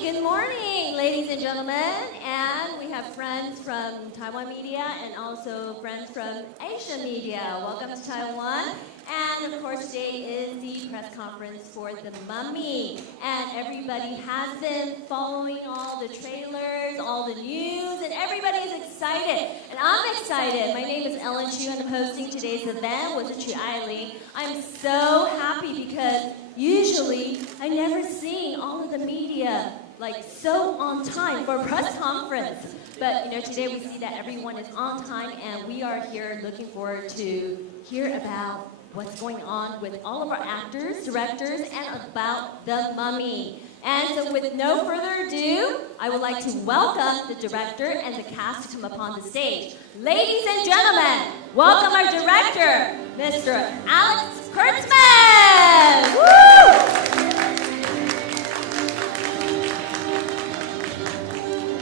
Good morning, ladies and gentlemen. And we have friends from Taiwan media and also friends from Asian media. Welcome to Taiwan. And of course, today is the press conference for The Mummy. And everybody has been following all the trailers, all the news, and everybody's excited. And I'm excited. My name is Ellen Chu, and I'm hosting today's event with Chu Eileen. I'm so happy because usually I never see all of the media like so on time for a press conference. But today we see that everyone is on time, and we are here looking forward to hear about what's going on with all of our actors, directors, and about The Mummy. And so with no further ado, I would like to welcome the director and the cast to come upon the stage. Ladies and gentlemen, welcome our director, Mr. Alex Kurtzman! Woo!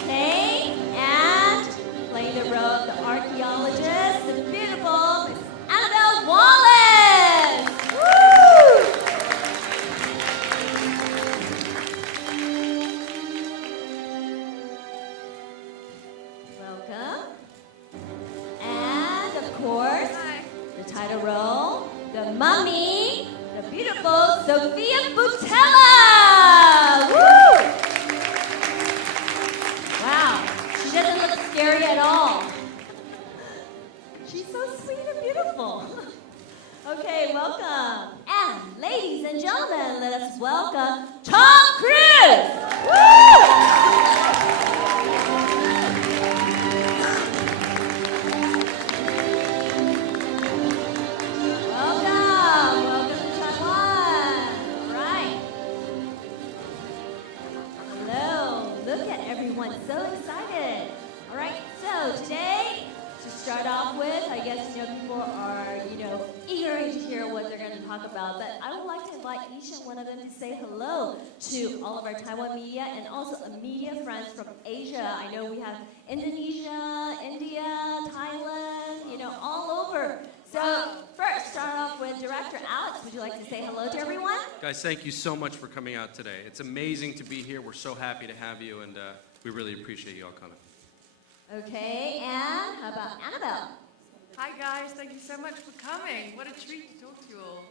Okay, and playing the role of the archaeologist, the beautiful Miss Annabelle Wallace! Woo! Welcome. And of course, the title role, the Mummy, the beautiful Sophia Boutella! Woo! Wow, she doesn't look scary at all. She's so sweet and beautiful. Okay, welcome. And ladies and gentlemen, let us welcome Tom Cruise! Woo! Welcome to Taiwan. All right. Hello, look at everyone, so excited. All right, so today, to start off with, I guess people are eager to hear what they're going to talk about, but I would like to invite each and one of them to say hello to all of our Taiwan media and also media friends from Asia. I know we have Indonesia, India, Thailand, all over. So first, start off with Director Alex. Would you like to say hello to everyone? Guys, thank you so much for coming out today. It's amazing to be here. We're so happy to have you, and we really appreciate you all coming. Okay, and how about Annabelle? Hi guys, thank you so much for coming. What a treat to talk to you all.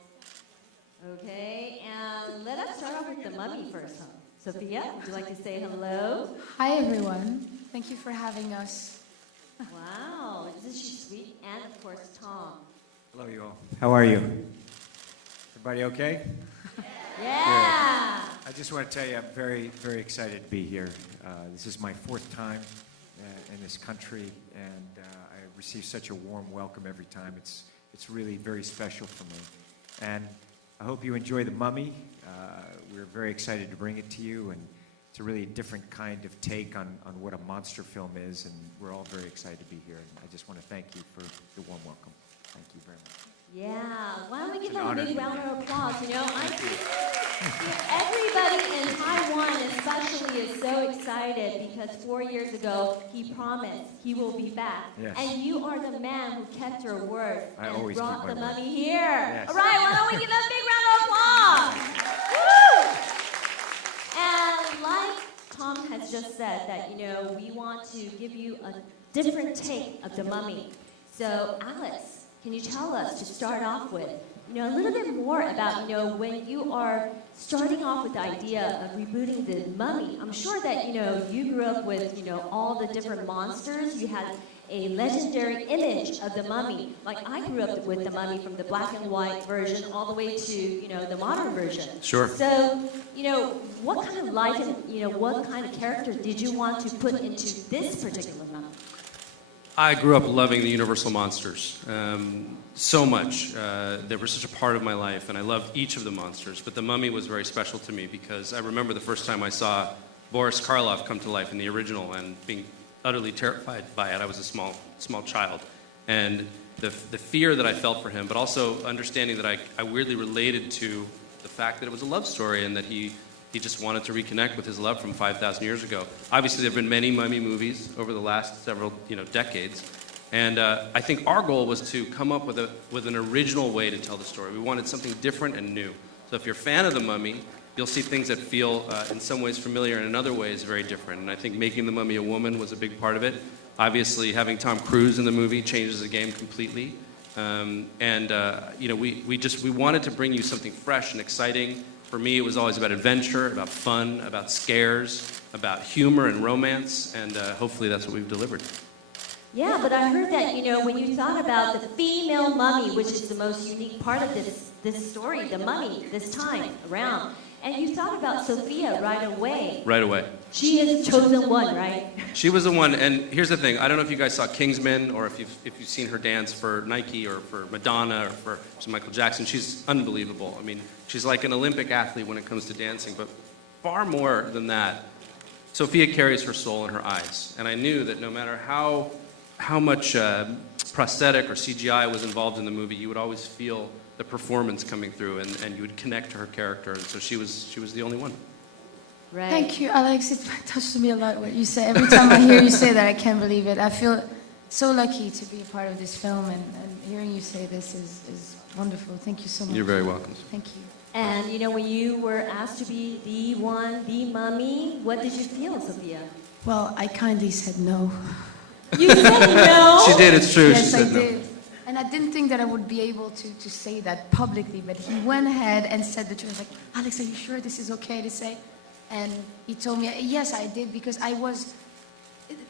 Okay, and let us start off with The Mummy first. Sophia, would you like to say hello? Hi everyone, thank you for having us. Wow, isn't she sweet? And of course, Tom. Hello, you all. How are you? Everybody okay? Yeah! Good. I just want to tell you I'm very, very excited to be here. This is my fourth time in this country, and I receive such a warm welcome every time. It's really very special for me. And I hope you enjoy The Mummy. We're very excited to bring it to you, and it's a really different kind of take on what a monster film is, and we're all very excited to be here. And I just want to thank you for the warm welcome. Thank you very much. Yeah, why don't we give them a big round of applause? I think everybody in Taiwan especially is so excited because 4 years ago he promised he will be back. Yes. And you are the man who kept your word I and always brought keep The my word. Mummy here. Yes. All right, why don't we give them a big round of applause? Woo! And like Tom has just said, that we want to give you a different take of The Mummy. So Alex, can you tell us, to start off with, a little bit more about, when you are starting off with the idea of rebooting The Mummy? I'm sure that, you grew up with, all the different monsters. You had a legendary image of The Mummy. Like I grew up with The Mummy from the black and white version all the way to, the modern version. Sure. So, what kind of life and, what kind of character did you want to put into this particular Mummy? I grew up loving the Universal monsters so much. They were such a part of my life, and I loved each of the monsters. But The Mummy was very special to me because I remember the first time I saw Boris Karloff come to life in the original and being utterly terrified by it. I was a small child. And the fear that I felt for him, but also understanding that I weirdly related to the fact that it was a love story and that he just wanted to reconnect with his love from 5,000 years ago. Obviously, there have been many Mummy movies over the last several decades. And I think our goal was to come up with an original way to tell the story. We wanted something different and new. So if you're a fan of The Mummy, you'll see things that feel in some ways familiar and in other ways very different. And I think making the mummy a woman was a big part of it. Obviously, having Tom Cruise in the movie changes the game completely. We wanted to bring you something fresh and exciting. For me, it was always about adventure, about fun, about scares, about humor and romance, and hopefully that's what we've delivered. Yeah, but I heard that, when you thought about the female mummy, which is the most unique part of this story, the mummy, this time around, and you thought about Sophia right away. Right away. She is the chosen one, right? She was the one, and here's the thing. I don't know if you guys saw Kingsman or if you've seen her dance for Nike or for Madonna or for Michael Jackson. She's unbelievable. I mean, she's like an Olympic athlete when it comes to dancing, but far more than that, Sophia carries her soul in her eyes. And I knew that no matter how much prosthetic or CGI was involved in the movie, you would always feel the performance coming through, and you would connect to her character. And so she was the only one. Right. Thank you, Alex. It touches me a lot what you say. Every time I hear you say that, I can't believe it. I feel so lucky to be a part of this film, and hearing you say this is wonderful. Thank you so much. You're very welcome. Thank you. And, when you were asked to be the mummy, what did you feel, Sophia? Well, I kindly said no. You said no? She did, it's true. Yes, She said I no. did. And I didn't think that I would be able to say that publicly, but he went ahead and said the truth. Like, Alex, are you sure this is okay to say? And he told me, yes, I did, because I was,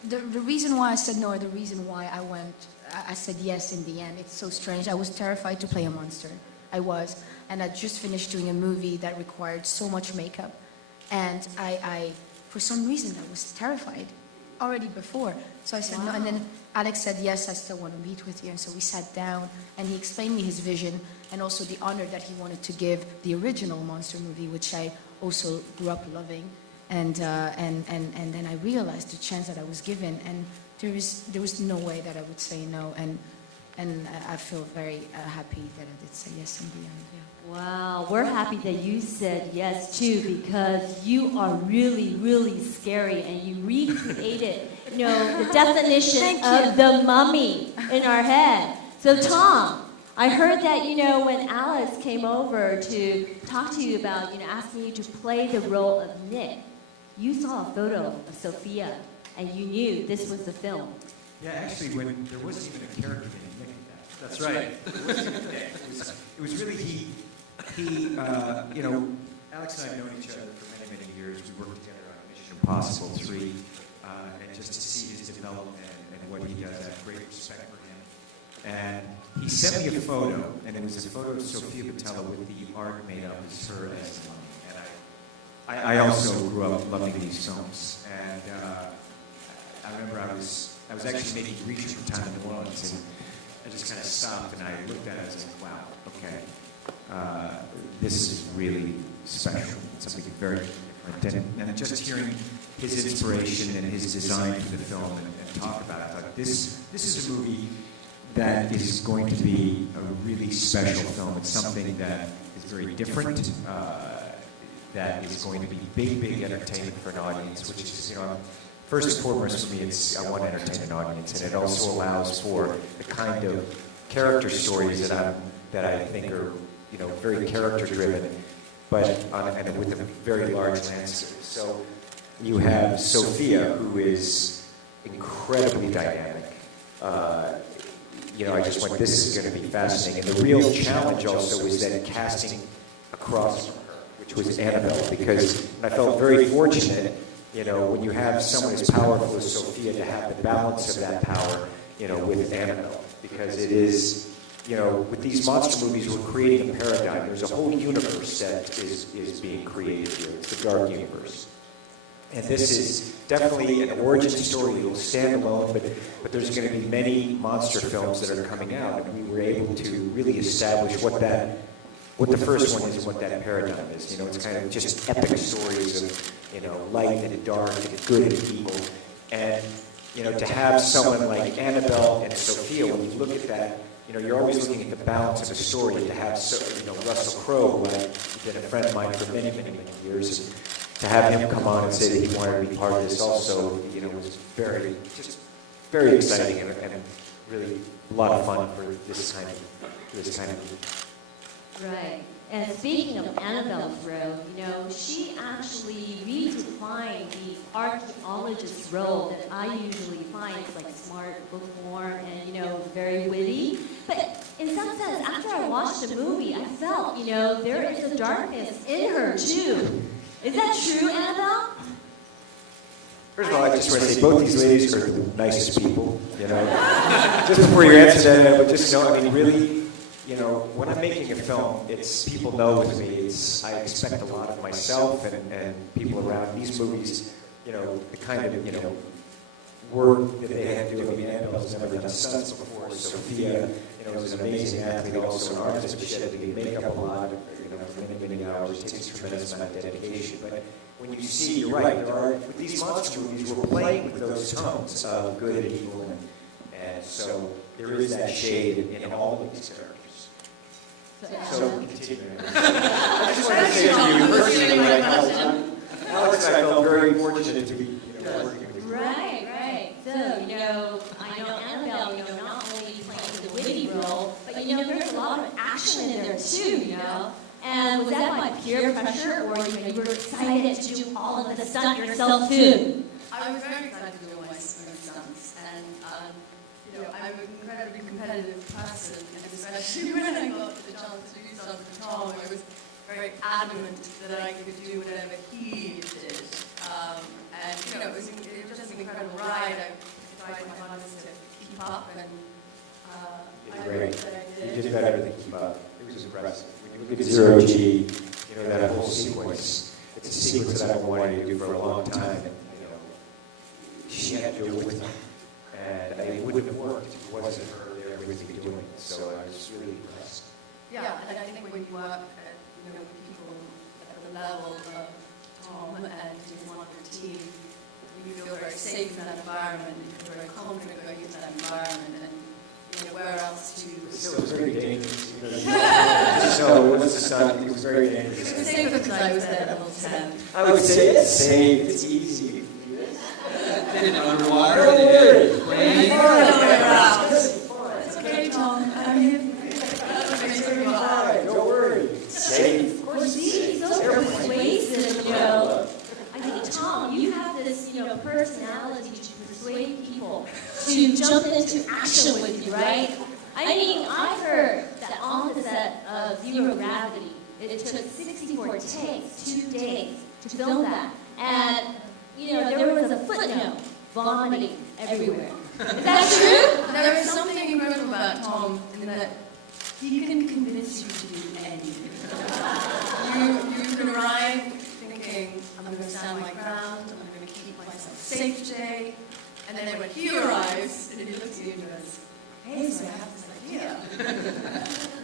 the reason why I said no, or the reason why I said yes in the end, it's so strange. I was terrified to play a monster. I was. And I just finished doing a movie that required so much makeup. And I for some reason, I was terrified already before. So I said no, and then Alex said, yes, I still want to meet with you. And so we sat down, and he explained me his vision, and also the honor that he wanted to give the original monster movie, which I also grew up loving. And then I realized the chance that I was given, and there was no way that I would say no. And I feel very happy that I did say yes in the end. Yeah. Wow, we're happy that you said yes too, because you are really, really scary, and you recreated, the definition of the mummy in our head. So Tom, I heard that, when Alice came over to talk to you about, asking you to play the role of Nick, you saw a photo of Sophia, and you knew this was the film. Yeah, actually, when there wasn't even a character named Nick. That's right. It wasn't even Nick. It was really he. Alex and I have known each other for many, many years. We worked together on Mission Impossible 3, and just to see his development and what he does, I have great respect for him. And he sent me a photo, and it was a photo of Sophia Boutella with the art made up as her as the mummy. And I also grew up loving these films, and I remember I was actually making research for Time in New Orleans, and I just kind of stopped and I looked at it and I was like, wow, okay. This is really special. It's something very different. And just hearing his inspiration and his design for the film and talk about it, I thought this is a movie that is going to be a really special film. It's something that is very different, that is going to be big entertainment for an audience, which is, first and foremost for me, I want to entertain an audience, and it also allows for the kind of character stories that I think are very character-driven, but with a very large landscape. So you have Sophia, who is incredibly dynamic. I just went, this is going to be fascinating. And the real challenge also was then casting across from her, which was Annabelle, because I felt very fortunate, when you have someone as powerful as Sophia, to have the balance of that power, with Annabelle, because it is. With these monster movies, we're creating a paradigm. There's a whole universe that is being created here. It's the dark universe. And this is definitely an origin story. It'll stand alone, but there's going to be many monster films that are coming out, and we were able to really establish what the first one is and what that paradigm is. It's kind of just epic stories of, light and dark and good and evil. And, to have someone like Annabelle and Sophia, when you look at that, you're always looking at the balance of a story. To have, Russell Crowe, who I've been a friend of mine for many, many, many years, and to have him come on and say that he wanted to be part of this also, was very exciting and really a lot of fun for this kind of movie. Right. And speaking of Annabelle's role, you know, she actually redefined the archaeologist role that I usually find is like smart, bookworm, and, you know, very witty. But in some sense, after I watched the movie, I felt, you know, there is a darkness in her too. Is that true, Annabelle? First of all, I just want to say both these ladies are the nicest people, you know. Just before you answer that, but just know, I mean, really, you know, when I'm making a film, it's, people know with me, it's, I expect a lot of myself and people around. These movies, you know, the kind of, you know, work that they had to do. I mean, Annabelle's never done stunts before. Sophia, you know, is an amazing athlete, also an artist, but she had to do makeup a lot, you know, for many, many hours. It takes a tremendous amount of dedication. But when you see, you're right, there are, with these monster movies, we're playing with those tones of good and evil, and so there is that shade in all of these characters. So continuing. I just want to say to you personally, like, Alex and I felt very fortunate to be, you know, working with you. Right. So, you know, I know Annabelle, you know, not only playing the witty role, but, you know, there's a lot of action in there too, you know. And was that by peer pressure, or, you know, you were excited to do all of the stunt yourself too? I was very excited to do all my own stunts, and you know, I'm an incredibly competitive person, and especially when I got the chance to do something for Tom, I was very adamant that I could do whatever he did. And you know, it was just an incredible ride. I tried my hardest to keep up, and I Great. hope that I did. You did better than keep up. It was impressive. When you look at Zero G, you know, that whole sequence, it's a sequence that I've been wanting to do for a long time, and, you know, she had to do it with me. And it wouldn't have worked if it wasn't her there with me doing it, so I was really impressed. Yeah, and I think when you work at, you know, people at the level of Tom and his wonderful team, you feel very safe in that environment, you feel very confident going into that environment, and you know, where else to... Still, it was very dangerous. So it was a stunt, it was very dangerous. It was safer because I was there level 10. I would say it's safe, it's easy. Did it underwater? Don't worry. It's okay, Tom. I'm here. Don't worry. Safe. He's so persuasive, you know. I think, Tom, you have this, you know, personality to persuade people to jump into action with you, right? I mean, I've heard that on the set of Zero Gravity, it took 64 takes, 2 days to film that. And, you know, there was a footnote, vomiting everywhere. Is that true? There is something incredible about Tom in that he can convince you to do anything. You can arrive thinking, I'm going to stand my ground, I'm going to keep myself safe today. And then when he arrives, and he looks at you and goes, hey, so I have this idea.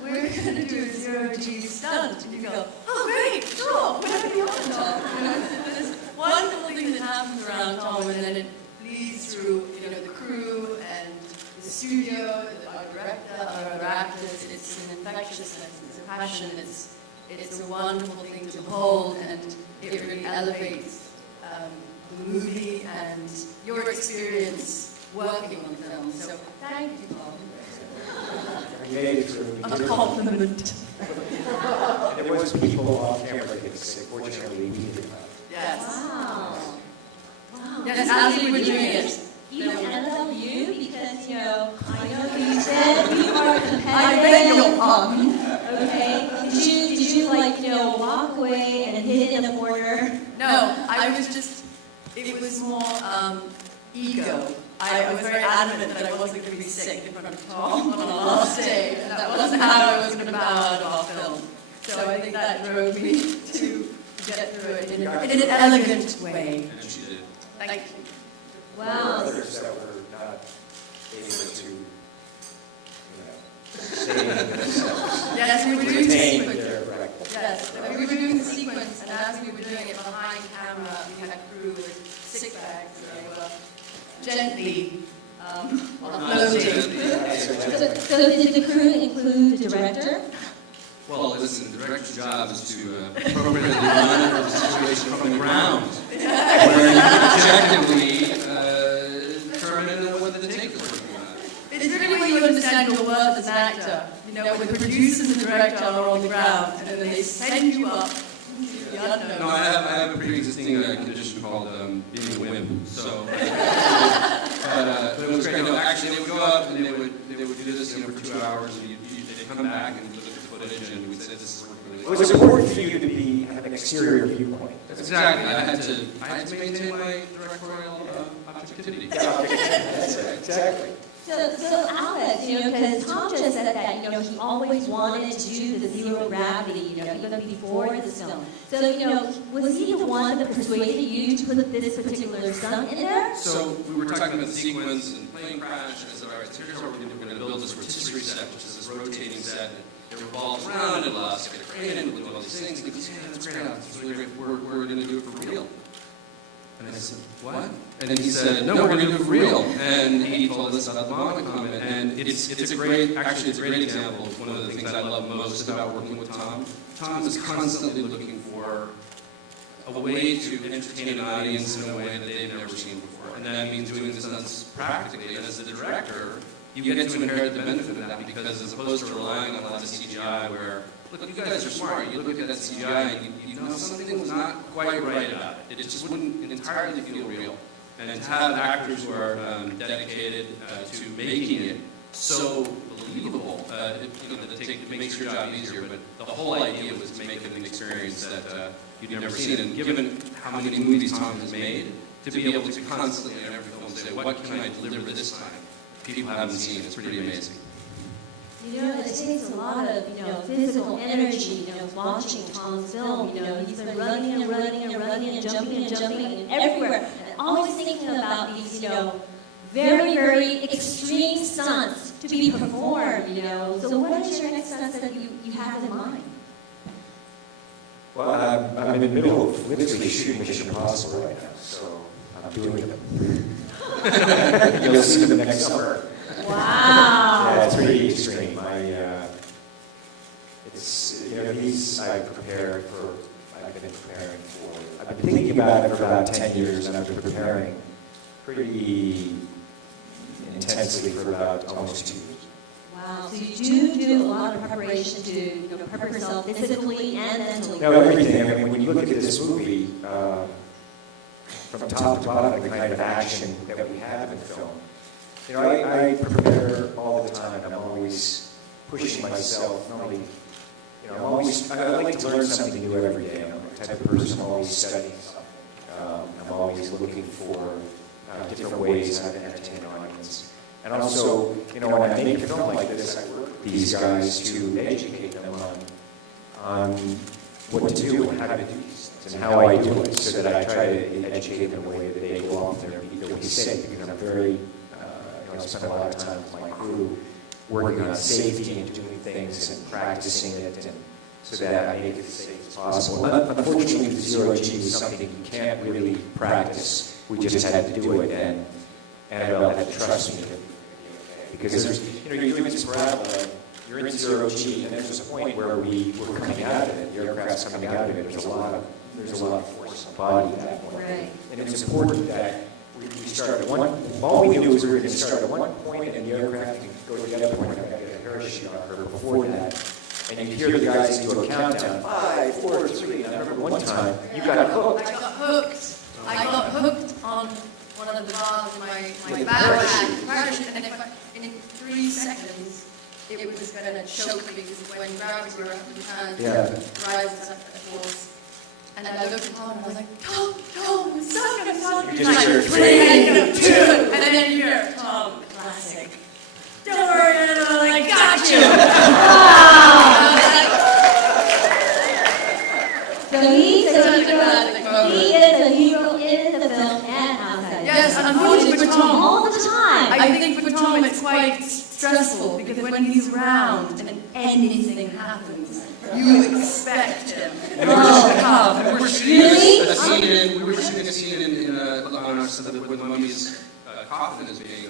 We're going to do a zero-G stunt. And you go, oh, great, sure, whatever you want, Tom. You know, this wonderful thing that happens around Tom, and then it leads through, you know, the crew and the studio, our director, our other actors. It's an infectiousness, it's a passion, it's a wonderful thing to behold, and it really elevates the movie and your experience working on film. So thank you, Bob. We made it through. A compliment. And there was people off camera getting sick. Fortunately, we did not. Yes. Wow. Yes, as we were doing it. Even Annabelle, you, because, you know, I know you said you are competitive. I beg your pardon. Okay. Did you like, you know, walk away and hid in a corner? No, I was just, it was more ego. I was very adamant that I wasn't going to be sick in front of Tom on the last day, and that wasn't how I was going to bow out of our film. So I think that drove me to get through it in an elegant way. And she did. Thank you. Wow. Others that were not able to, you know, save themselves. Yes, we were doing the Retain sequence. their right. Yes, we were doing the sequence, and as we were doing it behind camera, we had a crew with sick bags, and they were gently floating. So did the crew include the director? Well, listen, the director's job is to appropriately monitor the situation from the ground, where you objectively determine whether the take is working or not. It's really when you understand your worth as an actor. You you know, when the producers and the director are on the ground, and then they send you up into the unknown. No, I have a pre-existing condition called being a wimp. So, but it was great. No, actually, they would go up and they would do this for 2 hours, and they'd come back and look at the footage, and we'd say, "This is working really well." It was important for you to have an exterior viewpoint. Exactly. I had to maintain my directorial objectivity. That's it. Exactly. So Alex, because Tom just said that, he always wanted to do the zero gravity, even before this film. So, was he the one that persuaded you to put this particular stunt in there? So we were talking about the sequence and plane crash, and I said, all right, so here's what we're going to build this rotisserie set, which is this rotating set. It revolves around, it allows us to get a crane in, we'll do all these things. And he goes, yeah, that's great, Alex, it's really great. We're going to do it for real. And I said, what? And then he said, no, we're going to do it for real. And he told us about the mama comment. And it's a great example of one of the things I love most about working with Tom. Tom is constantly looking for a way to entertain an audience in a way that they've never seen before. And that means doing the stunts practically. And as the director, you get to inherit the benefit of that, because as opposed to relying on a lot of CGI where, look, you guys are smart, you look at that CGI and you know something was not quite right about it. It just wouldn't entirely feel real. And to have actors who are dedicated to making it so believable, it makes your job easier, but the whole idea was to make it an experience that you'd never seen. And given how many movies Tom has made, to be able to constantly in every film say, what can I deliver this time? People haven't seen, it's pretty amazing. It takes a lot of, physical energy, watching Tom's film. He's been running and running and running and jumping and everywhere. And always thinking about these, very, very extreme stunts to be performed, So what is your next stunt that you have in mind? Well, I'm in the middle of literally shooting Mission Impossible right now, so I'm doing them. You'll see them next summer. Wow. Yeah, it's pretty extreme. I've been thinking about it for about 10 years, and I've been preparing pretty intensely for about almost 2 years. Wow, so you do a lot of preparation to prepare yourself physically and mentally. No, everything. I mean, when you look at this movie, from top to bottom, the kind of action that we have in film, I prepare all the time. I'm always pushing myself. I like to learn something new every day. I'm the type of person who always studying something. I'm always looking for different ways how to entertain an audience. And also, when I make a film like this, I work with these guys to educate them on what to do and how to do these things and how I do it, so that I try to educate them in a way that they go off there and be really safe. Because I'm very, I spend a lot of time with my crew working on safety and doing things and practicing it, and so that I make it as safe as possible. Unfortunately, the zero G was something you can't really practice. We just had to do it, and Annabelle had to trust me. Because there's, you're doing this parabola, you're in zero G, and there's a point where we're coming out of it, the aircraft's coming out of it, there's a lot of force on the body at that point. Right. And it was important that we started at all we knew was we were going to start at one point, and the aircraft could go to the other point. I got a parachute on her before that. And you hear the guys do a countdown, 5, 4, 3. And I remember one time, you got hooked. I got hooked on one of the bars of my backpack, parachute, and in 3 seconds, it was going to choke me, because when gravity were up, you can't rise at such a force. And I looked at Tom and I was like, Tom, I'm stuck. He's like, 3, 2, and then you hear, Tom, classic. Don't worry, Annabelle, I got you. So he is a hero in the film and outside. Yes, unfortunately for Tom, all the time. I think for Tom it's quite stressful, because when he's around and anything happens, you expect him to come. We were shooting a scene in where the mummy's coffin is being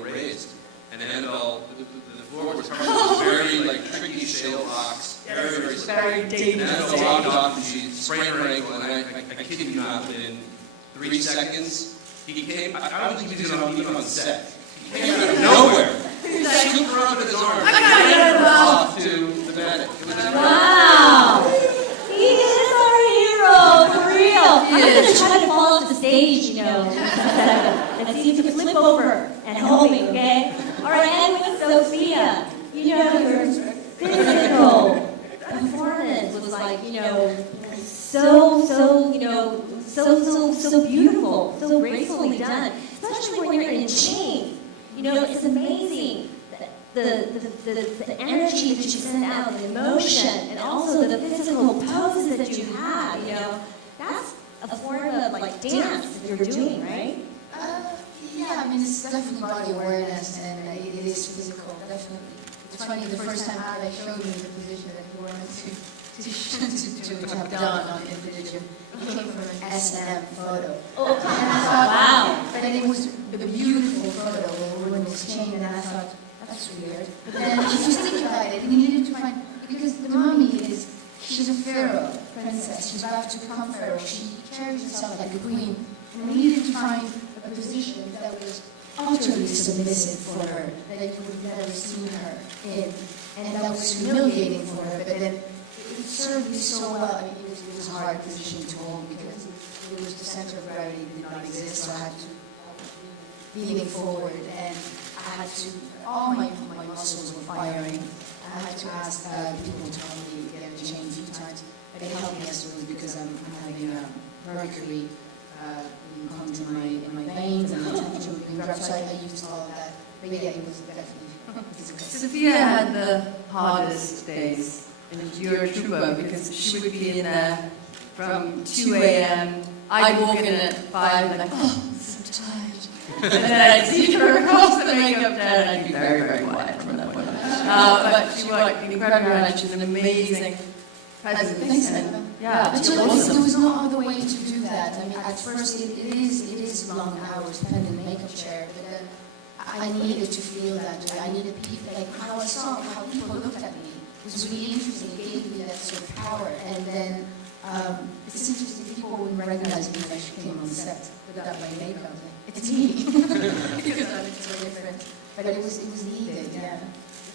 raised, and Annabelle, the floor was covered with very tricky shale rocks, very dangerous. And Annabelle walked off and she sprained her ankle, and I kid you not, within 3 seconds, he came. I don't think he was even on set. He came out of nowhere. scooped her up in his arms. I got it Off to the medic. It was Wow. He is our hero, for real. I'm going to try to fall off the stage, you know, and see if you can flip over and hold me, okay? All right, and with Sophia, you know, your physical performance was like, you know, so beautiful, so gracefully done, especially when you're in chains. You know, it's amazing. The energy that you send out, the emotion, and also the physical poses that you have, you know, that's a form of like dance that you're doing, right? Yeah, I mean, it's definitely body awareness, and it is physical, definitely. It's funny, the first time I showed me the position that he wanted to have done on the position, it came from an S&M photo. Oh, And I thought, wow. But it was a beautiful photo where we were in this chain, and I thought, that's weird. But then if you think about it, we needed to find, because the mummy she's a pharaoh princess, she's about to become pharaoh, she carries herself like a queen, and we needed to find a position that was utterly submissive for her, that you would never see her in, and that was humiliating for her, but then it served me so well. I mean, it was a hard position to hold because it was the center of gravity did not exist, so I had to leaning forward, and I had to, all my muscles were firing. I had to ask people to help me get a change a few times. But it helped me yesterday because I'm having mercury pumped in my veins and my temperature being dropped, so I used all of that. But yeah, it was definitely physical. Sophia had the hardest days, and you're a trooper because she would be in there from 2 a.m. I'd walk in at 5 and like, oh, I'm so tired. And then I'd see her across the makeup chair and I'd be very, very quiet from that point. But she worked incredibly hard and she's an amazing presence. And, yeah, But she's you know, awesome. there was no other way to do that. I mean, at first it is long hours spent in the makeup chair, but then I needed to feel that way. I needed people, like how I saw how people looked at me was really interesting. It gave me that sort of power. And then it's interesting, people wouldn't recognize me if I came on set without my makeup. It's me. Because I'm so different. But it was needed, yeah.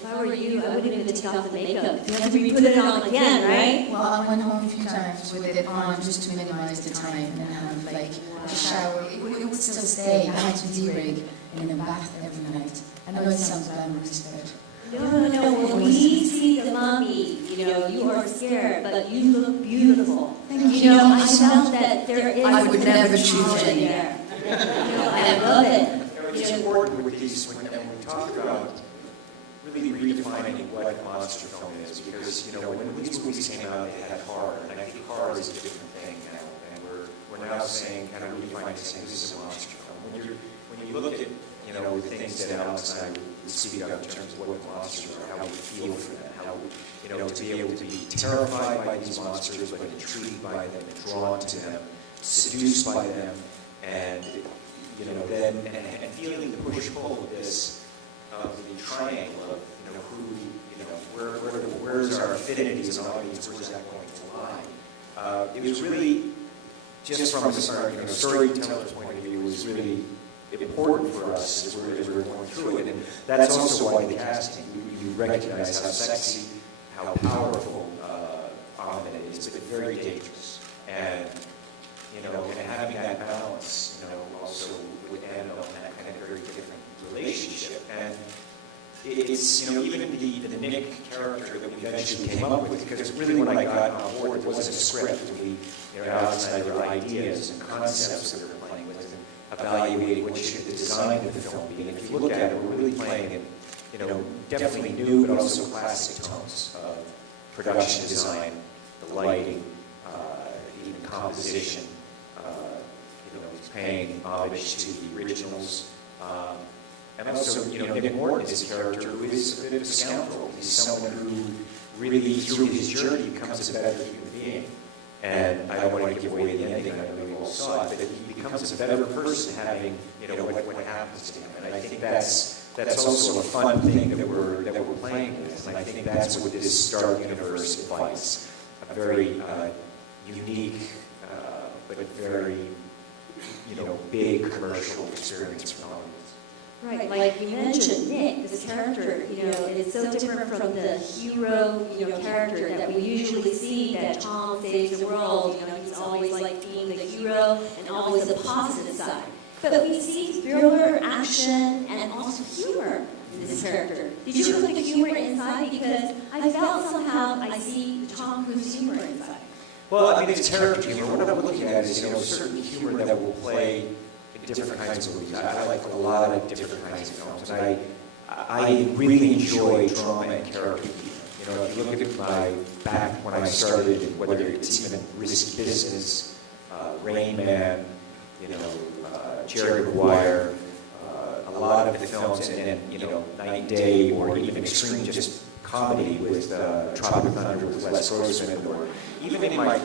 If I were you, I wouldn't even take off the makeup. You have to re-put it on again, right? Well, I went home a few times with it on just to minimize the time and have like a shower. It would still stay. I had to de-rig and in a bath every night. I know it sounds glamorous, but No, when we see the mummy, you know, you are scared, but you look beautiful. Thank You know, I felt that there is I would never choose potential any. there. You know, I love it. It's important with these, when we talk about really redefining what a monster film is, because, you know, when these movies came out, they had horror, and I think horror is a different thing now, and we're now saying, kind of redefining, saying this is a monster film. When you look at, you know, the things that Alex and I would speak of in terms of what monsters are, how we feel for them, how, you know, to be able to be terrified by these monsters, but intrigued by them, and drawn to them, seduced by them, and, you know, then, and feeling the push-pull of this, of the triangle of, you know, who, you know, where's our affinity as an audience, where's that going to lie? It was really, just from a storyteller's point of view, it was really important for us as we're going through it. And that's also why the casting, you recognize how sexy, how powerful Ahmed is, but very dangerous. And, you know, and having that balance, you know, also with Annabelle and that kind of very different relationship. And it's, you know, even the Nick character that we eventually came up with, because really when I got on board, it wasn't a script. We, you know, Alex and I, there were ideas and concepts that we were playing with and evaluating what should the design of the film be. And if you look at it, we're really playing it, you know, definitely new, but also classic tones of production design, the lighting, even composition. You know, paying homage to the originals. And also, you know, Nick Morton is a character who is a bit of a scoundrel. He's someone who really, through his journey, becomes a better human being. And I don't want to give away the ending, I know you all saw it, but he becomes a better person having, you know, what happens to him. And I think that's also a fun thing that we're playing with. And I think that's what this Dark Universe invites. A very unique, but very, you know, big commercial experience for audience. Right, like you mentioned, Nick, this character, it is so different from the hero, character that we usually see, that Tom saves the world. He's always like being the hero and always the positive side. But we see thriller, action, and also humor in this character. Did you put the humor inside? Because I felt somehow I see Tom Cruise humor inside. Well, I mean, it's character humor. What I'm looking at is, certain humor that will play in different kinds of movies. I like a lot of different kinds of films, and I really enjoy drama and character humor. If you look at my back when I started, whether it's even Risky Business, Rain Man, Jerry Maguire, a lot of the films, and then, Night and Day, or even extreme just comedy with Tropic Thunder with Les Grossman, or even in my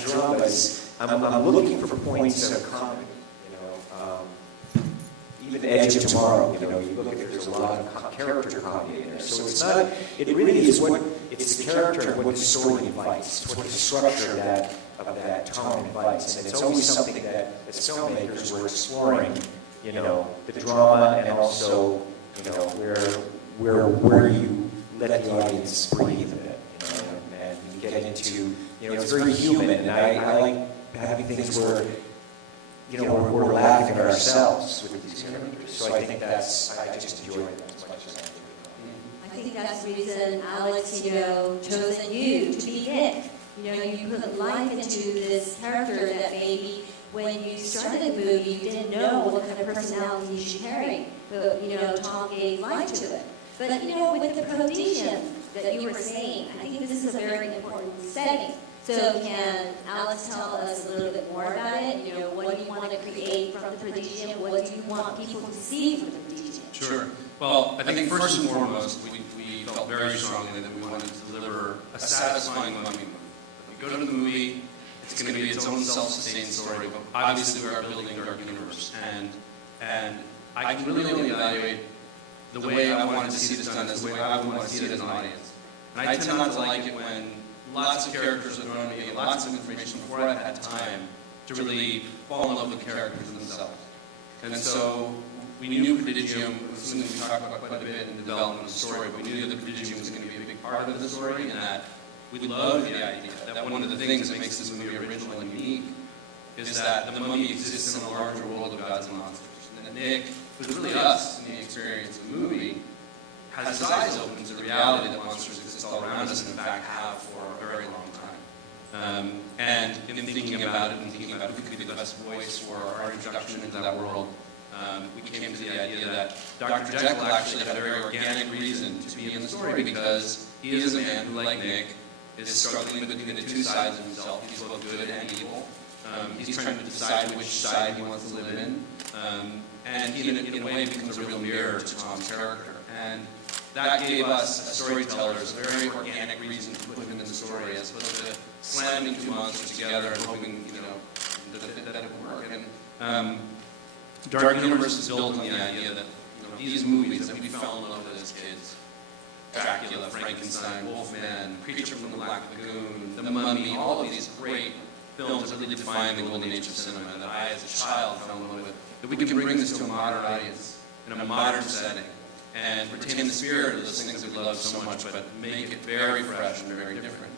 dramas, I'm looking for points of comedy. Even Edge of Tomorrow, you look at there's a lot of character comedy in there. So it's not, it really is it's the character and what the story invites. It's what the structure of that tone invites. And it's always something that as filmmakers we're exploring, the drama, and also, where you let the audience breathe a bit, and you get into, it's very human, and I like having things where, we're laughing at ourselves with these characters. So I think I just enjoy it as much as I do. I think that's the reason Alex, chosen you to be Nick. You put life into this character that maybe when you started the movie, you didn't know what kind of personality you should carry. But, Tom gave life to it. But, with the prodigium that you were saying, I think this is a very important setting. So can Alex tell us a little bit more about it? What do you want to create from the prodigium? What do you want people to see from the prodigium? Sure. Well, I think first and foremost, we felt very strongly that we wanted to deliver a satisfying mummy movie. If we go to the movie, it's going to be its own self-sustained story, but obviously we are building a dark universe. And I can really only evaluate the way I wanted to see this done as the way I would want to see it as an audience. And I tend not to like it when lots of characters are thrown at me, lots of information before I've had time to really fall in love with characters themselves. And so we knew Prodigium was something we talked about quite a bit in the development of the story, but we knew that Prodigium was going to be a big part of the story, and that we loved the idea that one of the things that makes this movie original and unique is that the mummy exists in a larger world of gods and monsters. And that Nick, who's really us in the experience of the movie, has his eyes open to the reality that monsters exist all around us, and in fact have for a very long time. And in thinking about it and thinking about who could be the best voice for our introduction into that world, we came to the idea that Dr. Jekyll actually had a very organic reason to be in the story, because he is a man who, like Nick, is struggling between the two sides of himself. He's both good and evil. He's trying to decide which side he wants to live in. And he, in a way, becomes a real mirror to Tom's character. And that gave us, as storytellers, a very organic reason to put him in the story, as opposed to slamming two monsters together and hoping, that it would work. And Dark Universe is built on the idea that, these movies that we fell in love with as kids, Dracula, Frankenstein, Wolfman, Creature from the Black Lagoon, The Mummy, all of these great films that really define the golden age of cinema that I, as a child, fell in love with, that we can bring this to a modern audience in a modern setting and retain the spirit of those things that we love so much, but make it very fresh and very different.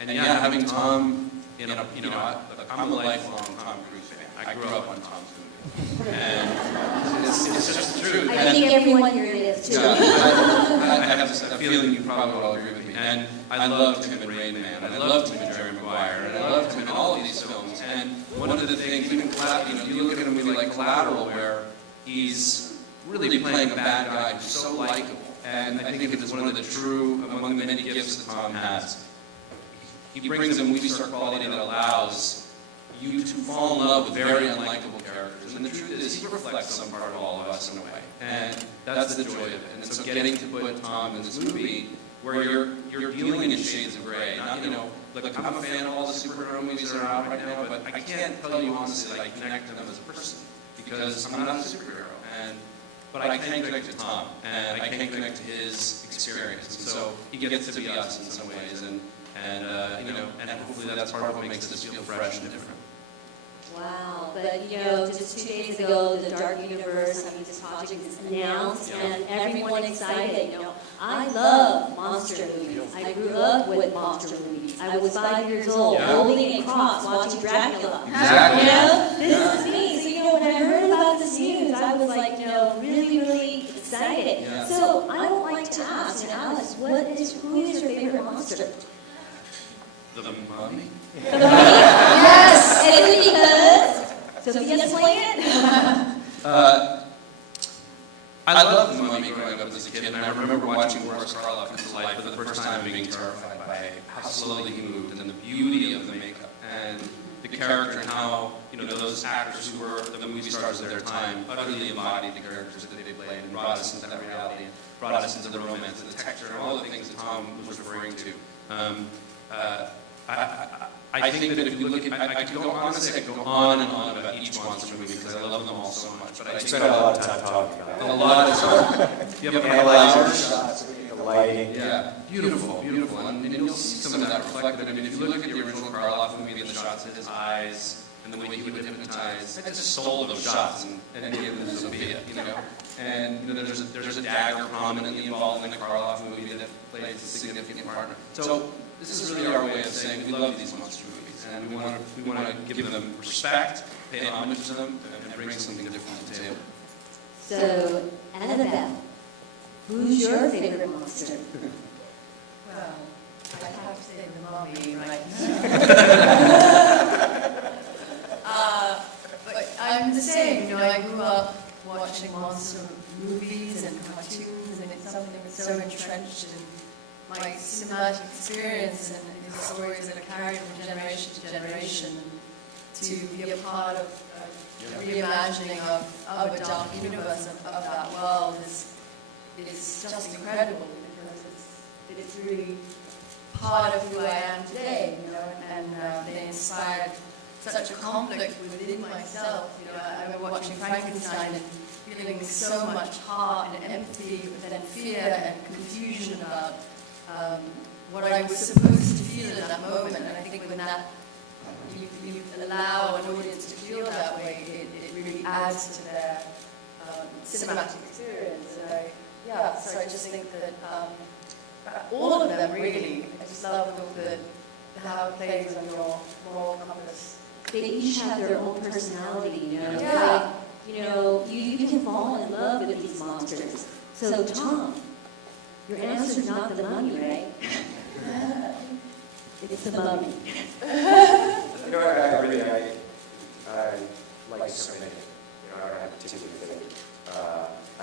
And yeah, having Tom in a, I'm a lifelong Tom Cruise fan. I grew up on Tom's movies. And it's just the truth. I think everyone here is too. Yeah, I have a feeling you probably all agree with me. And I loved him in Rain Man, and I loved him in Jerry Maguire, and I loved him in all of these films. And one of the things, even you look at a movie like Collateral, where he's really playing a bad guy who's so likable. And I think it is one of the true, among the many gifts that Tom has. He brings a movie star quality that allows you to fall in love with very unlikable characters. And the truth is, he reflects some part of all of us in a way. And that's the joy of it. And so getting to put Tom in this movie, where you're dealing in shades of gray. Not, look, I'm a fan of all the superhero movies that are out right now, but I can't tell you honestly that I connect to them as a person, because I'm not a superhero. But I can connect to Tom, and I can connect to his experience. And so he gets to be us in some ways, and hopefully that's part of what makes this feel fresh and different. Wow, but you know, just 2 days ago, the Dark Universe, I mean, this project is announced, and everyone excited. You know, I love monster movies. I grew up with monster movies. I was 5 years old, holding a cross, watching Dracula. Exactly. You know, this is me. So, you know, when I heard about this news, I was like, you know, really, really excited. Yeah. So, I would like to ask, you know, Alice, who is your favorite monster? The Mummy? Yes, is it because Sophia's playing it? I loved The Mummy growing up as a kid, and I remember watching Boris Karloff come to life for the first time and being terrified by how slowly he moved and the beauty of the makeup and the character and how, you know, those actors who were the movie stars of their time utterly embodied the characters that they played and brought us into that reality, brought us into the romance and the texture and all the things that Tom was referring to. I think that if you look at, I could go, honestly, I could go on and on about each monster movie because I love them all so much. But I Spent a lot of time talking about it. a lot of time. You have Analyzing the hours. shots, the lighting. Yeah, beautiful, beautiful. And you'll see some of that reflected. I mean, if you look at the original Karloff movie, the shots of his eyes and the way he would hypnotize, I just stole those shots and gave them to Sophia, you know. And you know, there's a dagger prominently involved in the Karloff movie that plays a significant part. So this is really our way of saying we love these monster movies, and we want to give them respect, pay homage to them, and bring something different to the table. So, Annabelle, who's your favorite monster? Well, I have to say the Mummy right but I'm the same, you know, I grew up watching monster movies and cartoons, and it's something that's so entrenched in my cinematic experience and the stories that are carried from generation to generation. And to be a part of a reimagining of a dark universe of that world is just incredible, because it's really part of who I am today, you know, and they inspired such a conflict within myself. You know, I remember watching Frankenstein and feeling so much heart and empathy, but then fear and confusion about what I was supposed to feel in that moment. And I think when that you allow an audience to feel that way, it really adds to their cinematic experience. And so I just think that all of them really, I just love how it plays on your moral compass. They each have their own personality, you know. Yeah. Like, you know, you can fall in love with these monsters. So, Tom, your answer's not the Mummy, right? It's the Mummy. You know, I like so many. You know, I don't have a particular thing.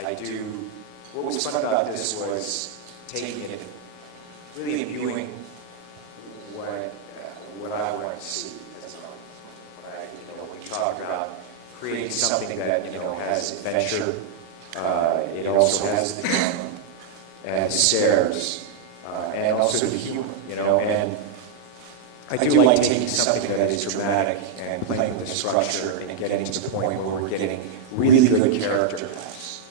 I do. What was fun about this was taking it, really imbuing what I want to see as well. We talked about creating something that has adventure. It also has the drama and the scares, and also the humor. And I do like taking something that is dramatic and playing with the structure and getting to the point where we're getting really good character acts.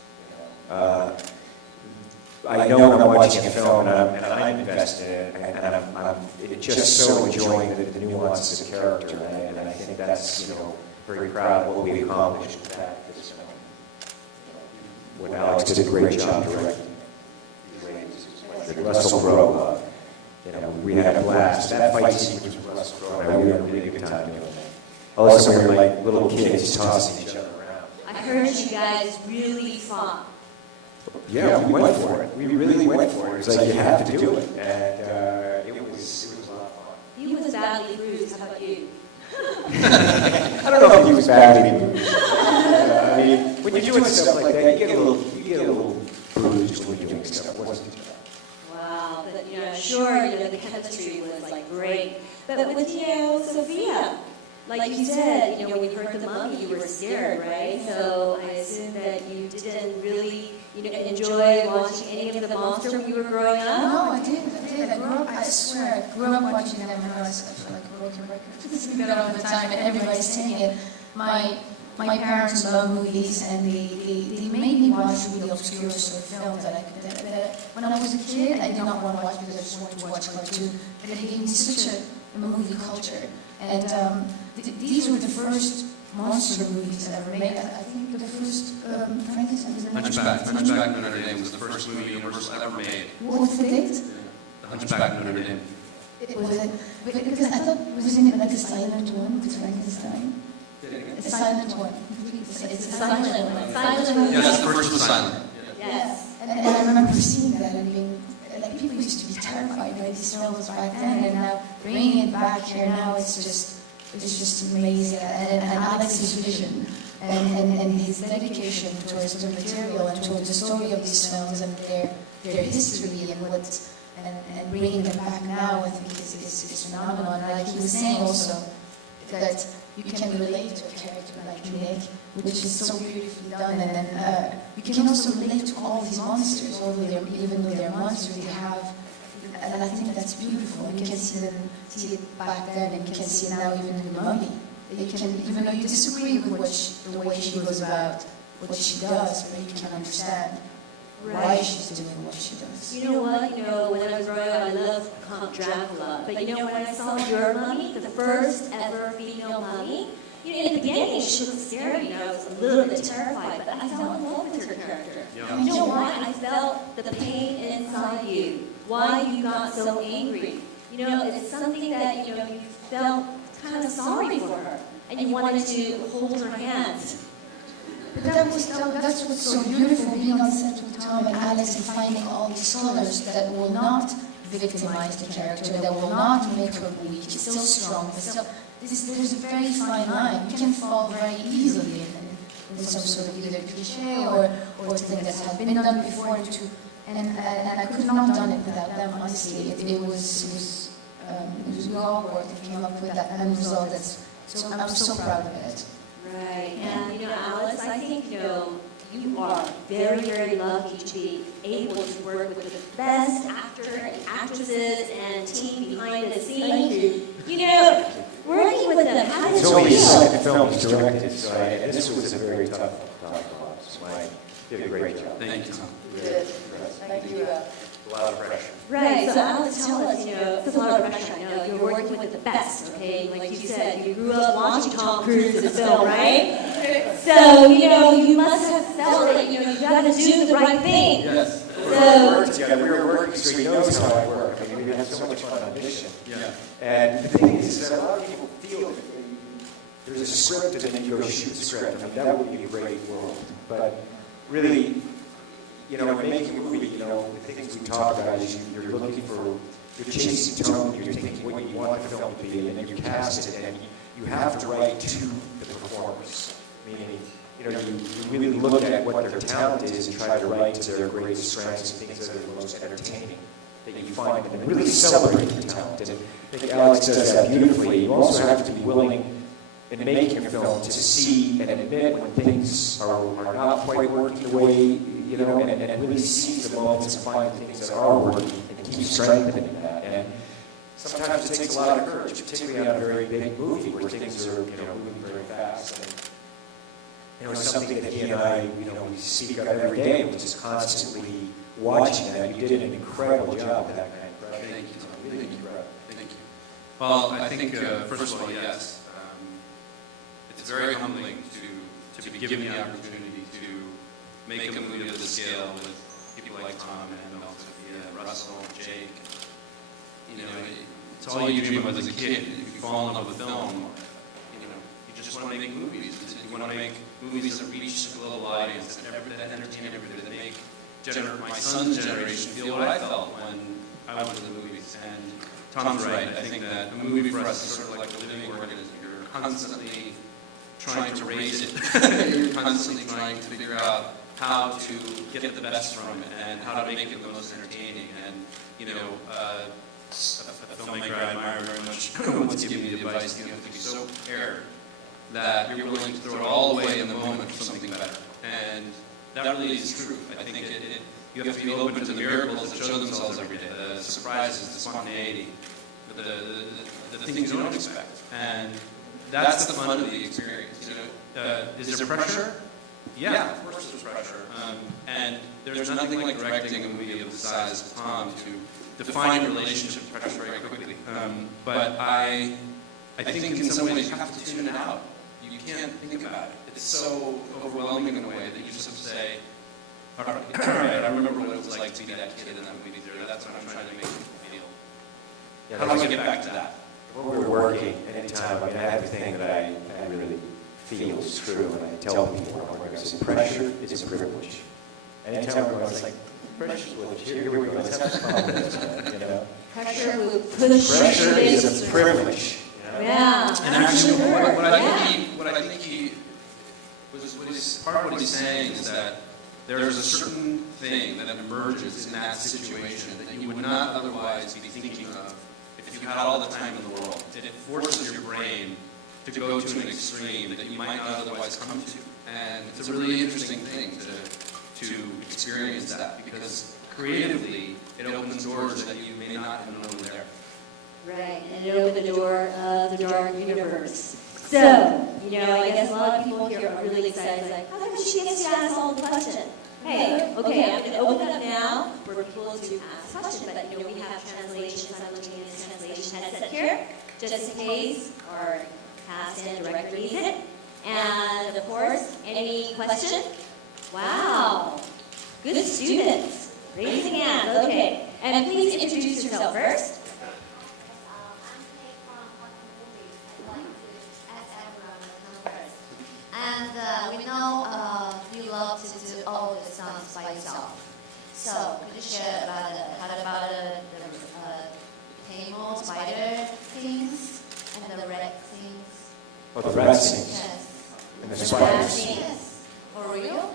I know when I'm watching a film and I'm invested in it, and I'm just so enjoying the nuances of character, and I think that's very proud of what we accomplished with that. Because, when Alex did a great job directing, Russell Crowe, we had a blast. That fight sequence with Russell Crowe, we had a really good time doing that. Also, we were like little kids tossing each other around. I heard you guys really fought. Yeah, we went for it. We really went for it. It's like you have to do it, and it was a lot of fun. He was badly bruised. How about you? I don't know if he was badly bruised. I mean, when you're doing stuff like that, you get a little bruised when you're doing stuff. It wasn't too bad. Wow, but sure, the chemistry was like great. But with Sophia, like you said, when you heard the Mummy, you were scared, right? So I assume that you didn't really, enjoy watching any of the monsters when you were growing up. No, I did. I grew up, I swear, I grew up watching them when I was like a broken record. That all the time, and everybody's saying it. My parents love movies, and they made me watch really obscure sort of films that when I was a kid, I did not want to watch because I just wanted to watch cartoon. But they gave me such a movie culture. And these were the first monster movies ever made. I think the first Frankenstein was Hunchback of Notre Dame was the first movie Universal ever made. What's the date? The Hunchback of Notre Dame. Was it? Because I thought, wasn't it like a silent one with Frankenstein? A silent one. It's a silent one. Silent movie. Yes, the first was silent. Yes. And I remember seeing that and being, like, people used to be terrified by these films back then, and now bringing it back here now, it's just amazing. And Alex's vision and his dedication towards the material and towards the story of these films and their history and bringing them back now, I think is phenomenal. And like he was saying also, that you can relate to a character like Nick, which is so beautifully done, and then you can also relate to all these monsters, even though they're monsters, they have, and I think that's beautiful. You can see it back then, and you can see it now even in the Mummy. You can, even though you disagree with the way she goes about what she does, but you can understand why she's doing what she does. You know what? When I was growing up, I loved Count Dracula. But when I saw your mummy, the first ever female mummy, in the beginning she looked scary. I was a little bit terrified, but I fell in love with her character. You know why? I felt the pain inside you. Why you got so angry. It's something that you felt kind of sorry for her, and you wanted to hold her hands. But that's what's so beautiful, being on set with Tom and Alex and finding all these colors that will not victimize the character, that will not make her weak. It's still strong, but still, there's a very fine line. You can fall very easily in some sort of either cliche or thing that had been done before. And I could not have done it without them, honestly. It was we all worked and came up with that end result. I'm so proud of it. Right, and Alex, I think you are very, very lucky to be able to work with the best actor and actresses and team behind the scenes. Working with them, how did It's it only his feel? second film he's directed, so this was a very tough time for us. So did a great job. Thank you, Tom. Good. Thank you. A lot of pressure. Right, so Alex, tell us, it's a lot of pressure, I know. You're working with the best, okay? Like you said, you grew up watching Tom Cruise's film, right? So, you must have felt that, you got to do the right thing. Yes. We were working, so he knows how I work. I mean, we had so much fun audition. Yeah. And the thing is that a lot of people feel that there's a script and then you go shoot the script. I mean, that would be a great world. But really, in making a movie, the things we talk about is you're looking for, you're chasing tone, you're thinking what you want the film to be, and then you cast it, and you have to write to the performers. Meaning, you really look at what their talent is and try to write to their greatest strengths and things that are the most entertaining that you find, and then really celebrate their talent. And I think Alex does that beautifully. You also have to be willing, in making a film, to see and admit when things are not quite working the way, and really seize the moments and find things that are working and keep strengthening that. And sometimes it takes a lot of courage, particularly on a very big movie where things are, moving very fast. And, it's something that he and I, we speak of every day, which is constantly watching that. You did an incredible job with that kind of pressure. Thank you, Tom. Thank you. Thank you. Well, I think, first of all, yes. It's very humbling to be given the opportunity to make a movie of this scale with people like Tom and Sophia, Russell, Jake. It's all you dream of as a kid. If you fall in love with film, you just want to make movies. You want to make movies that reach a global audience, that entertain everybody, that make my son's generation feel what I felt when I went to the movies. And Tom's right. I think that a movie for us is sort of like a living organism. You're constantly trying to raise it. You're constantly trying to figure out how to get the best from it and how to make it the most entertaining. And, a filmmaker I admire very much once gave me the advice, you have to be so prepared that you're willing to throw it all away in the moment for something better. And that really is true. I think you have to be open to the miracles that show themselves every day, the surprises, the spontaneity, the things you don't expect. And that's the fun of the experience. Is there pressure? Yeah, of course there's pressure. And there's nothing like directing a movie of the size of Tom to define your relationship to pressure very quickly. But I think in some ways you have to tune it out. you can't think about it. It's so overwhelming in a way that you just have to say, all right, I remember what it was like to be that kid in that movie theater. That's what I'm trying to make people feel. Yeah, How do I get back to that? When we're working, anytime, I mean, everything that I really feel is true, and I tell people, I say, pressure is a privilege. Anytime we're going, it's like, pressure is a privilege. Here we go, let's have some fun with this, man, you know? Pressure will push Pressure you. is a privilege. You know? Yeah. And actually, what I think he was part of what he's saying is that there's a certain thing that emerges in that situation that you would not otherwise be thinking of if you had all the time in the world. It forces your brain to go to an extreme that you might not otherwise come to. And it's a really interesting thing to experience that, because creatively it opens doors that you may not have known were there. Right, and it opened the door of the dark universe. So, I guess a lot of people here are really excited, like, how come she gets to ask all the questions? Hey, okay, I'm going to open up now for people to ask questions, but we have translation, simultaneous translation headset here, just in case our cast and director needs it. And of course, any question? Wow, good students, raising hands, okay. And please introduce yourself first. And we know you love to do all the stunts by yourself. So could you share about the table, spider things, and the rat things? Oh, the rat scenes. Yes. And the rat spiders. scenes. For real?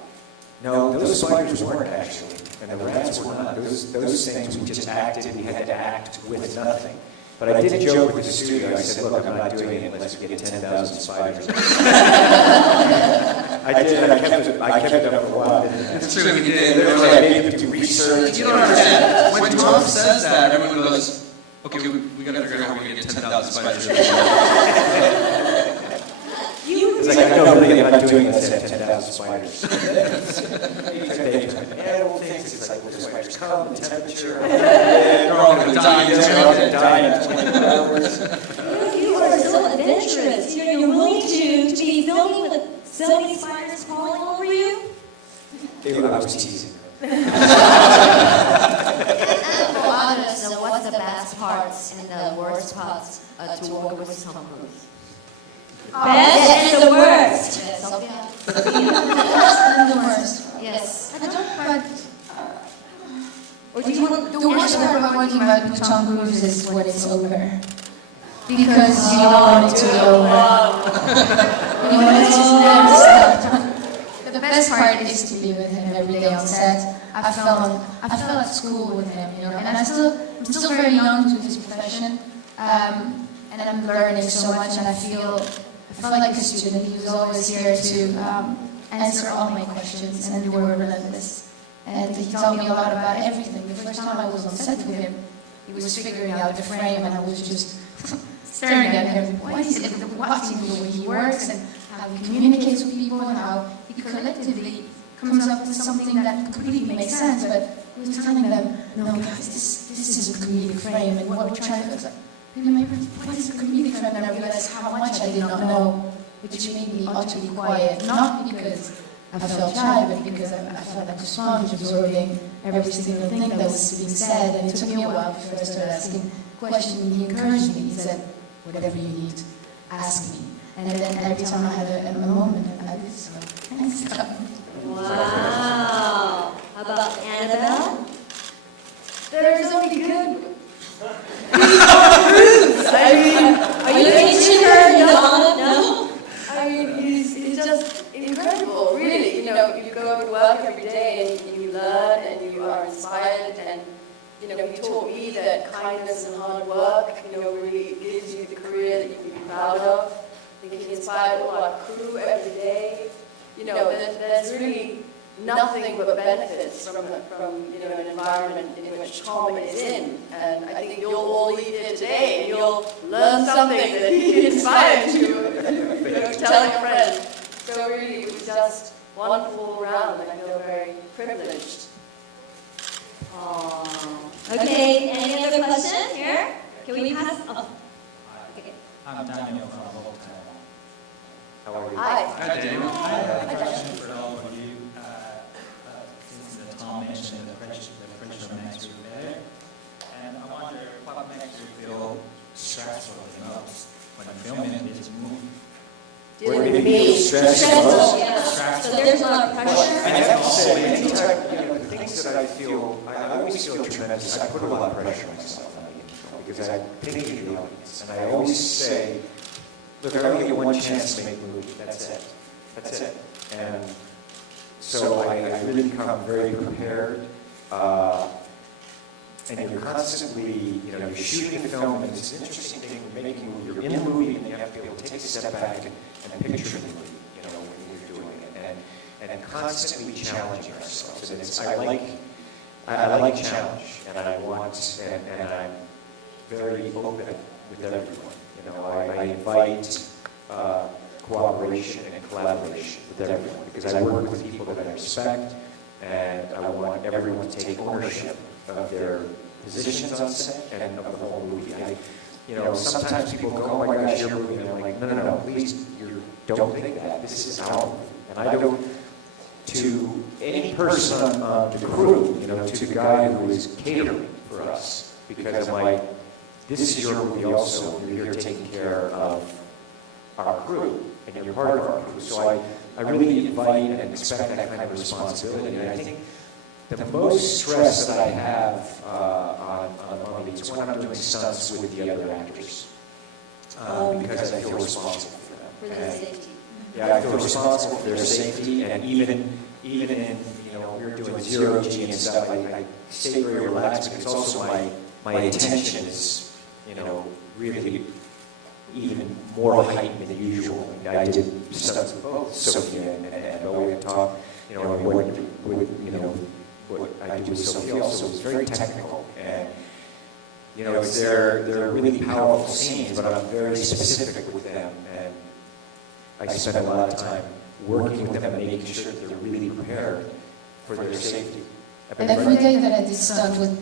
No, those spiders weren't actually, and the rats were not. Those things we just acted. We had to act with nothing. But I did joke with the studio. I said, look, I'm not doing it unless we get 10,000 spiders. I did. I kept it up for a while. It's true, he did. They were like, I made them do research. You don't understand. When Tom says that, everyone goes, okay, we got to figure out how we're going to get 10,000 spiders. It's like, I know, really, I'm not doing this at 10,000 spiders. Animal things, it's like, will the spiders come, the temperature, they're all going to die, they're all going to die in 24 hours. You are so adventurous. You're willing to be filming with so many spiders crawling over you? I was teasing. And for others, what's the best parts and the worst parts to work with Tom Cruise? Best and the worst. Yes, Sophia? The worst. Yes. Or do you want The worst part about working with Tom Cruise is when it's over. Because you don't want it to be over. You want it to never stop. The best part is to be with him every day on set. I fell at school with him, and I'm still very young to this profession, and I'm learning so much, and I felt like a student. He was always here to answer all my questions, and they were relentless. And he taught me a lot about everything. The first time I was on set with him, he was figuring out the frame, and I was just staring at him. Watching the way he works, and how he communicates with people, and how he collectively comes up with something that completely makes sense. But he was telling them, no, guys, this is a comedic frame, and what we're trying to do is like, what is a comedic frame? And I realized how much I did not know, which made me utterly quiet, not because I felt shy, but because I felt like a sponge absorbing every single thing that was being said. And it took me a while before I started asking questions. He encouraged me. He said, whatever you need, ask me. And then every time I had a moment, I did so. Thanks, Tom. Wow. How about Annabelle? There's only good. I mean, Are you into her? No? I mean, he's just incredible, really. You go to work every day and you learn and you are inspired, and he taught me that kindness and hard work, really gives you the career that you can be proud of. I think he inspired all our crew every day. There's really nothing but benefits from an environment in which Tom is in. And I think you'll all leave here today and you'll learn something that he inspired you, tell your friends. So really, it was just wonderful all around, and I feel very privileged. Okay, any other question here? Can we pass? Oh. Okay. I'm Daniel from Taiwan. How are you? Hi. Hi, Dave. I have a question for all of you. Since Tom mentioned the pressure makes you there, and I wonder what makes you feel stressful the most when filming this movie? What do you mean stressful? Yeah. Stressful. So there's a lot of pressure. I have to say, anytime, the things that I feel, I always feel tremendous. I put a lot of pressure on myself because I think of the audience, and I always say, look, I only get one chance to make a movie. That's it. That's it. And so I really come very prepared. And you're constantly, you're shooting the film, and it's an interesting thing, you're in the movie, and you have to be able to take a step back and picture the movie, when you're doing it, and constantly challenging ourselves. And I like challenge, and I want, and I'm very open with everyone. I invite cooperation and collaboration with everyone, because I work with people that I respect, and I want everyone to take ownership of their positions on set and of the whole movie. Sometimes people go, oh my gosh, your movie, and I'm like, no, please, don't think that. This is our movie. And I don't, to any person on the crew, to the guy who is catering for us, because I'm like, this is your movie also. You're here taking care of our crew, and you're part of our crew. So I really invite and expect that kind of responsibility. And I think the most stress that I have on Mommy is when I'm doing stunts with the other actors, because I feel responsible for them. For their safety. Yeah, I feel responsible for their safety, and even in we're doing zero G and stuff, I stay very relaxed, because also my attention is really even more heightened than usual. I did stunts with both Sophia and Bowie and Tom. What I do with Sophia also is very technical, and they're really powerful scenes, but I'm very specific with them, and I spend a lot of time working with them and making sure that they're really prepared for their safety. Every day that I did stuff with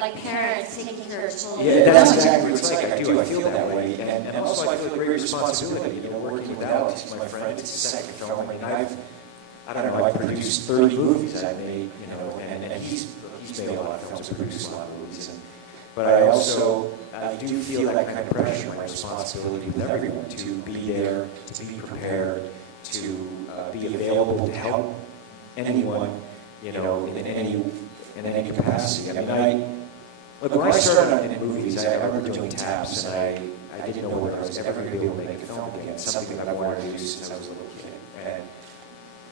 Like parents taking care of children. Yeah, that's exactly what it's like. I feel that way, and also I feel a great responsibility, working with Alex, my friend. It's his second film. I mean, I've produced 30 movies I've made, and he's made a lot of films, produced a lot of movies. But I do feel that kind of pressure, my responsibility with everyone, to be there, to be prepared, to be available to help anyone, in any capacity. I mean, when I started out in movies, I remember doing taps, and I didn't know whether I was ever going to be able to make a film again, something that I wanted to do since I was a little kid.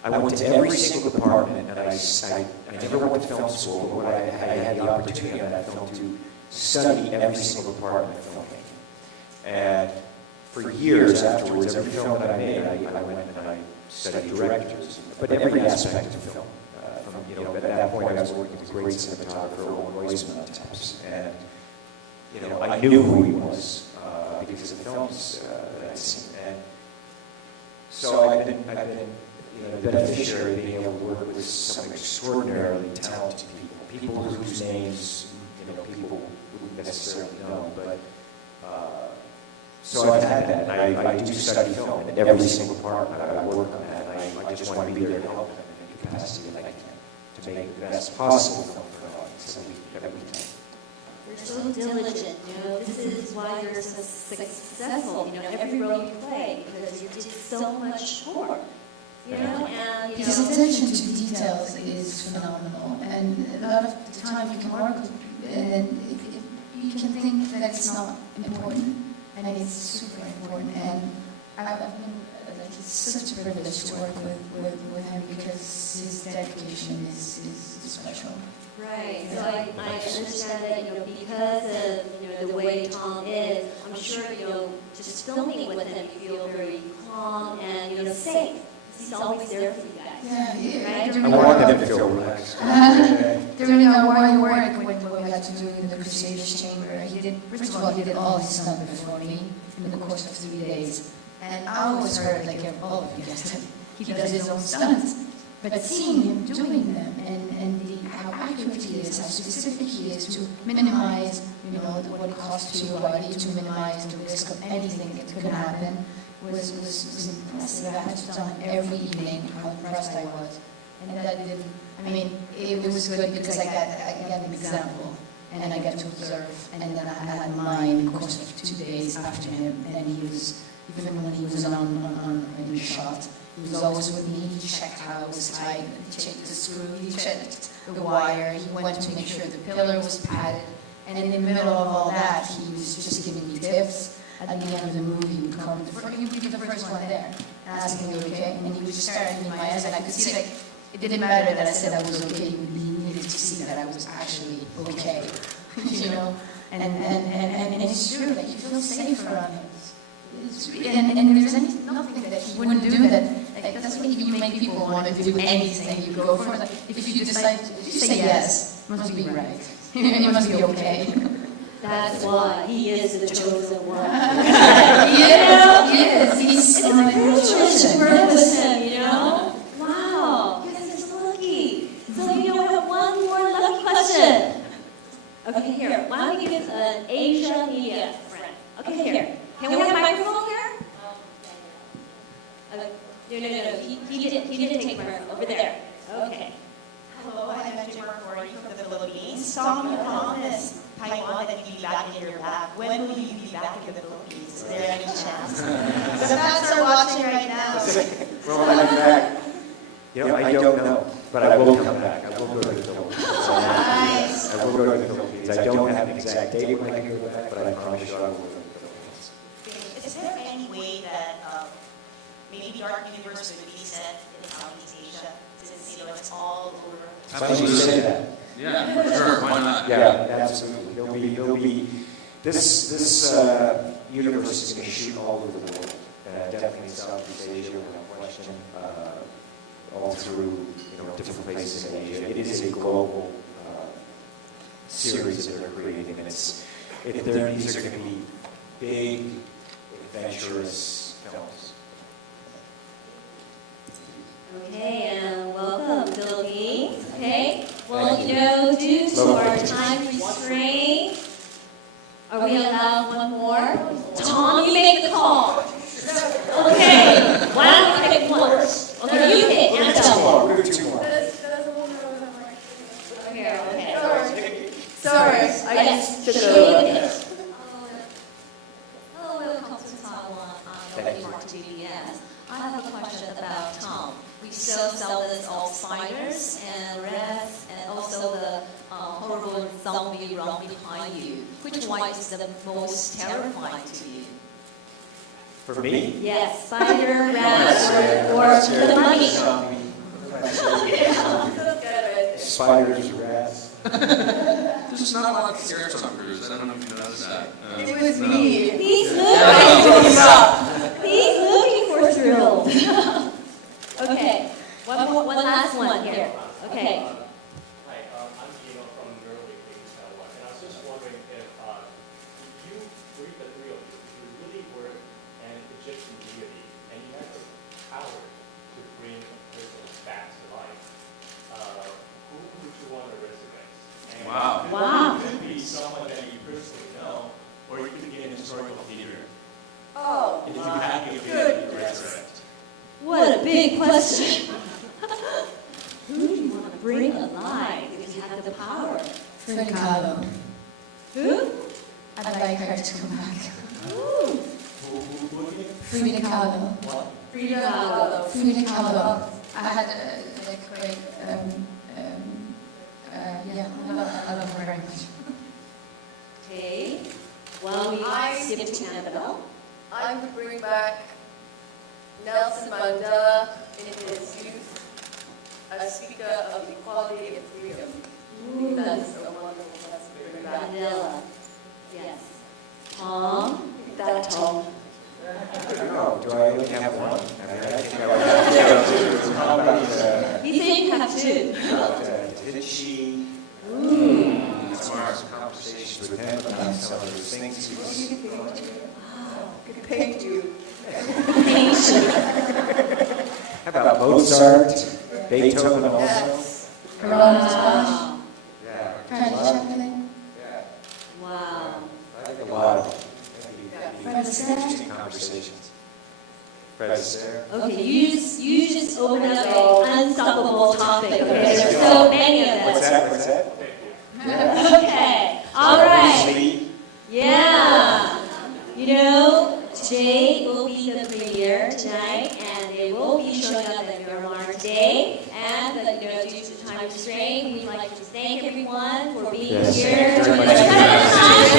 And I went to every single department, and I never went to film school, but I had the opportunity on that film to study every single department of filmmaking. And for years afterwards, every film that I made, I went and I studied directors, but every aspect of film. At that point, I was working with a great cinematographer, Owen Weisman, on taps, and I knew who he was because of the films that I'd seen. And so I've been the beneficiary of being able to work with some extraordinarily talented people whose names people wouldn't necessarily know, but so I've had that, and I do study film in every single department. I work on that, and I just want to be there to help them in the capacity that I can, to make the best possible film for the audience that we can. You're so diligent, this is why you're so successful, every role you play, because you did so much work, and, his attention to details is phenomenal, and a lot of the time you can work with, and you can think that it's not important, and it's super important, and I've been, it's such a privilege to work with him, because his dedication is special. Right. So I understand that, because of, the way Tom is, I'm sure, just filming with him, you feel very calm and, safe. He's always there for you guys. Yeah, right? I want them to feel relaxed. During our war work, when we had to do in the Crusaders Chamber, first of all, he did all his stuff before me in the course of 3 days. And I always heard, like all of you guys, that he does his own stunts. But seeing him doing them and how accurate he is, how specific he is, to minimize, what it costs to your body, to minimize the risk of anything that could happen, was impressive. I had to tell him every evening how impressed I was. And that didn't, it was good because I got an example, and I got to observe, and then I had mine in the course of 2 days after him, and he was, even when he was in the shot, he was always with me. He checked how it was tight, he checked the screw, he checked the wire, he went to make sure the pillar was padded, and in the middle of all that, he was just giving me tips. At the end of the movie, he would come, he would be the first one there, asking me, okay, and he would just stare at me in my eyes, and I could see, like, it didn't matter that I said I was okay, he needed to see that I was actually okay, and it's true, like, you feel safe around him. And there's nothing that he wouldn't do that, like, that's what you make people want to do anything you go for. Like, if you decide, if you say yes, it must be right. It must be okay. That's why he is the chosen one. He is. He's It's a privilege to work with him, Wow, you guys are so lucky. So, we have one more lucky question. Okay, here. Why don't we give an Asia media friend? Okay, here. Can we have a microphone here? No. He didn't take the microphone. Over there. Okay. Hello, I'm Jim Marcory from the Philippines. Tom, you promised Taiwan that you'd be back in your back. When will you be back in the Philippines? Is there any chance? The fans are watching right now. Well, I'm back. I don't know, but I will come back. I will go to the Philippines. Nice. I will go to the Philippines. I don't have an exact date when I can go back, but I promise you I will go to the Philippines. Is there any way that maybe Dark Universe would be set in Southeast Asia, since it's all over? Funny you say that. Yeah, for sure. Why not? Yeah, absolutely. There'll be this universe is going to shoot all over the world. Definitely Southeast Asia, without question. All through different places in Asia. It is a global series that they're creating, and these are going to be big, adventurous films. Okay, and welcome, Philippines. Okay, well, due to our time restraint, are we allowed one more? Tom, you make the call. Okay, why don't we pick one? Okay, you pick, Annabelle. We'll do 2 more. Okay. Sorry, I just took She a... made the pitch. Hello, welcome to Taiwan on WPBS. I have a question about Tom. We still sell this all spiders and rats and also the horrible zombie realm behind you. Which one is the most terrifying to you? For me? Yes, spider, rats, or the mummy. Spiders, rats. There's not a lot of scares on cruise. I don't know if you noticed that. It was me. He's looking for thrill. Okay, one last one here. Okay. Hi, I'm Gino from Norway, Taiwan, and I was just wondering if you, the three of you really were an Egyptian deity, and you had the power to bring a person back to life, who would you want to resurrect? And Wow. It could be someone that you personally know, or you could get an historical figure. Oh, And if you had the ability to resurrect. What a big question. Who do you want to bring alive if you have the power? Frida Kahlo. Who? I'd like her to come back. Ooh. Frida Kahlo. Frida Kahlo. Frida Kahlo. I had a great, I love her very much. Okay. Well, we skip to Annabelle. I would bring back Nelson Mandela in his youth, a speaker of equality and freedom. I think that's a wonderful message to bring back. Mandela. Yes. Tom? That Tom. I don't know. Do I only have one? I think I would have 2. How about, You think you have two? did she? As far as conversations with him about some of those things he was. Could paint you. How about Mozart, Beethoven also? Yes. Corona's watch. Yeah, Fred Astaire? Conversations. Fred Astaire. Okay, you just opened up an unstoppable topic. Okay, there's so many of them. What's that? Okay, all right. Yeah. You know, today will be the premiere tonight, and it will be showing up at Miramar today. And but, you know, due to time constraint, we'd like to thank everyone for being here. Very much.